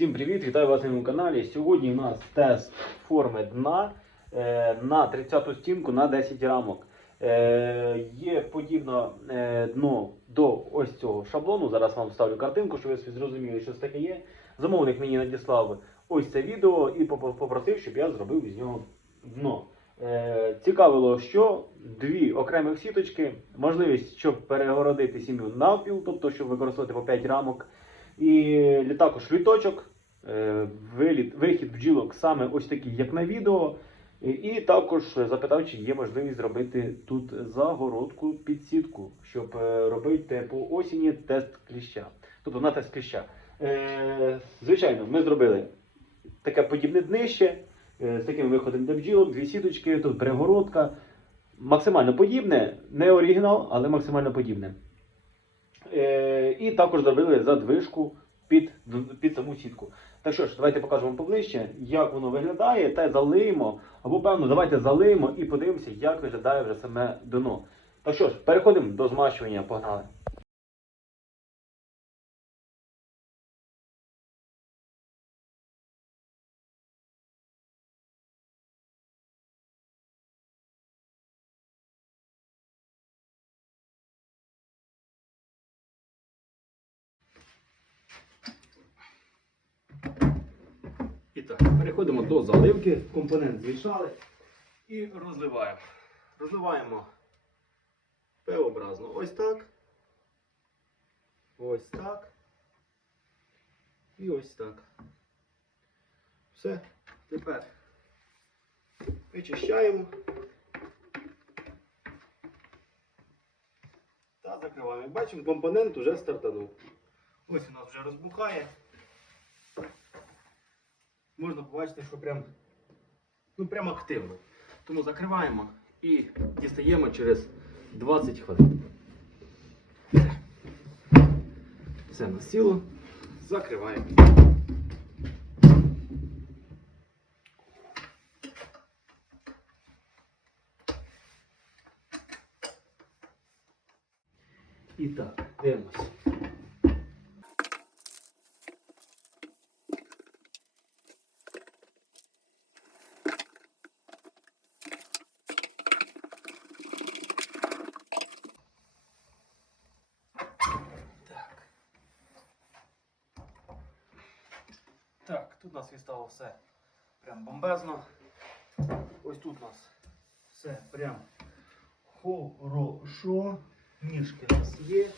Всім привіт! Вітаю вас на моєму каналі. Сьогодні у нас тест форми дна е, на 30 стінку на 10 рамок. Е, є подібне е, дно до ось цього шаблону. Зараз вам вставлю картинку, щоб ви зрозуміли, що це таке є. Замовник мені надіслав ось це відео і попросив, щоб я зробив з нього дно. Е, цікавило, що дві окремих сіточки, можливість, щоб перегородити сім'ю навпіл, тобто щоб використовувати по 5 рамок. І також літочок, е, виліт, вихід бджілок саме ось такий, як на відео. І, і також запитав, чи є можливість зробити тут загородку під сітку, щоб е, робити по осені тест кліща. Тобто на тест кліща. Е, звичайно, ми зробили таке подібне днище е, з таким виходом для бджілок, дві сіточки, тут перегородка. Максимально подібне, не оригінал, але максимально подібне. Е, і також зробили задвижку під, під саму сітку. Так що ж, давайте покажу вам поближче, як воно виглядає, та залиємо. Або певно, давайте залиємо і подивимося, як виглядає вже саме дно. Так що ж, переходимо до змащування, погнали. Так, переходимо до заливки. Компонент змішали і розливаємо. Розливаємо П-образно. Ось так. Ось так. І ось так. Все. Тепер вичищаємо. Та закриваємо. Бачимо, компонент вже стартанув. Ось у нас вже розбухає можна побачити, що прям, ну, прям активно. Тому закриваємо і дістаємо через 20 хвилин. Все на сіло. Закриваємо. І так, дивимось. Нас відстало все прям бомбезно. Ось тут у нас все прям хорошо. Ніжки у нас є.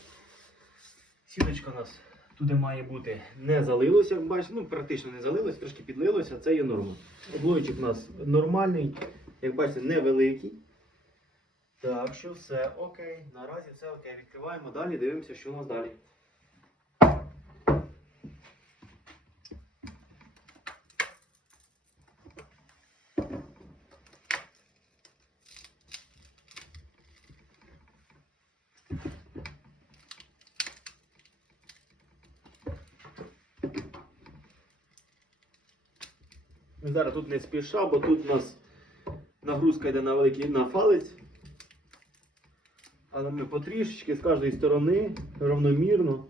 Сіточка у нас туди має бути не залилося, як бачите, ну практично не залилося, трошки підлилося, це є норма. Облойчик у нас нормальний, як бачите, невеликий. Так що все окей. Наразі все окей. Відкриваємо далі, дивимося, що у нас далі. Зараз тут не спіша, бо тут у нас нагрузка йде на великий на фалець. Але ми потрішечки з кожної сторони равномірно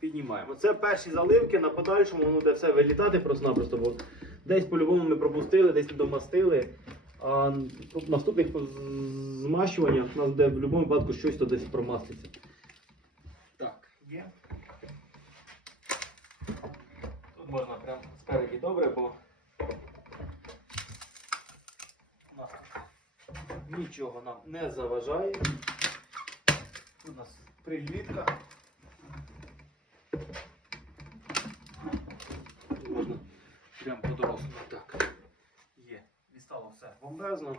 піднімаємо. Це перші заливки, на подальшому воно буде все вилітати просто-напросто, бо десь по-любому ми пропустили, десь не домастили. А наступних змащуваннях у нас буде в будь-якому випадку щось то десь промаститься. Так, є. Тут можна прям спереді добре, бо у нас нічого нам не заважає. У нас прилітка. Можна прям по-дорослому. Так. Є. Відстало все бомбезно.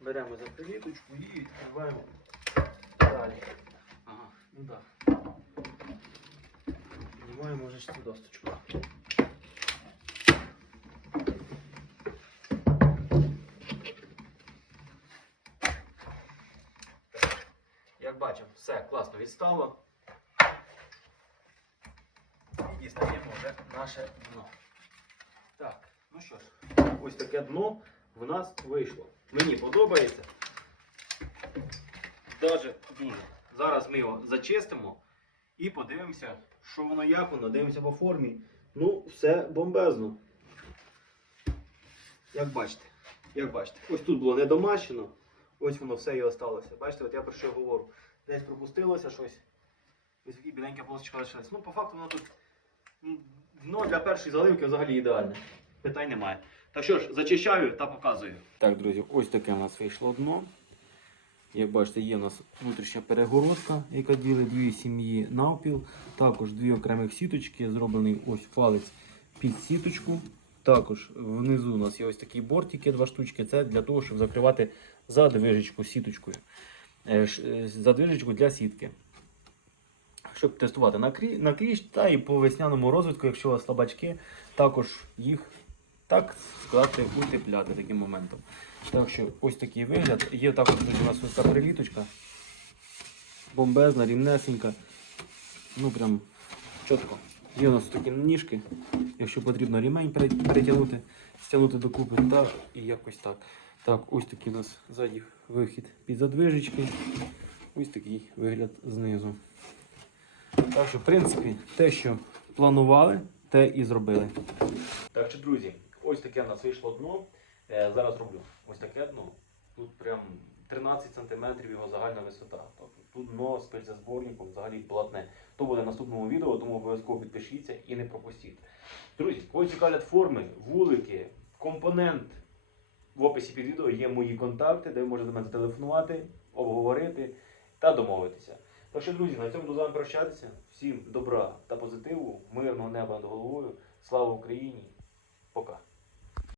Беремо за приліточку і відкриваємо далі. Ага, ну так. Піднімаємо вже цю досточку. Бачимо, все класно відстало. І дістаємо вже наше дно. Так, ну що ж, ось таке дно в нас вийшло. Мені подобається. Даже дуже. Зараз ми його зачистимо і подивимося, що воно як воно, дивимося по формі. Ну, все бомбезно. Як бачите, як бачите, ось тут було не домащено, ось воно все і осталося. Бачите, от я про що говорю. Десь пропустилося щось. Ось такі біленька полосочка лишилась. Ну, по факту воно тут дно для першої заливки взагалі ідеальне. Питань немає. Так що ж, зачищаю та показую. Так, друзі, ось таке у нас вийшло дно. Як бачите, є у нас внутрішня перегородка, яка ділить дві сім'ї навпіл. Також дві окремих сіточки, зроблений ось палець під сіточку. Також внизу у нас є ось такі бортики, два штучки. Це для того, щоб закривати задвижечку сіточкою. Е, е, Задвижечку для сітки. Щоб тестувати на, крі, на кліщ та і по весняному розвитку, якщо слабачки, також їх так сказати утепляти таким моментом. Так що ось такий вигляд. Є також у нас ось така приліточка. Бомбезна, рівнесенька. Ну прям чітко. Є у нас такі ніжки. Якщо потрібно ремень пере- перетягнути, стягнути докупи, так і якось так. Так, ось такий у нас ззаді вихід під задвижечки. Ось такий вигляд знизу. Так що, в принципі, те, що планували, те і зробили. Так що, друзі, ось таке у нас вийшло дно. Е, зараз роблю ось таке дно. Тут прям 13 см його загальна висота. Тобто тут дно з пильзазборником взагалі платне. То буде в наступному відео, тому обов'язково підпишіться і не пропустіть. Друзі, кого цікавлять форми, вулики, компонент. В описі під відео є мої контакти, де ви можете мене зателефонувати, обговорити та домовитися. Так що, друзі, на цьому буду з вами прощатися. Всім добра та позитиву, мирного неба над головою. Слава Україні! Пока!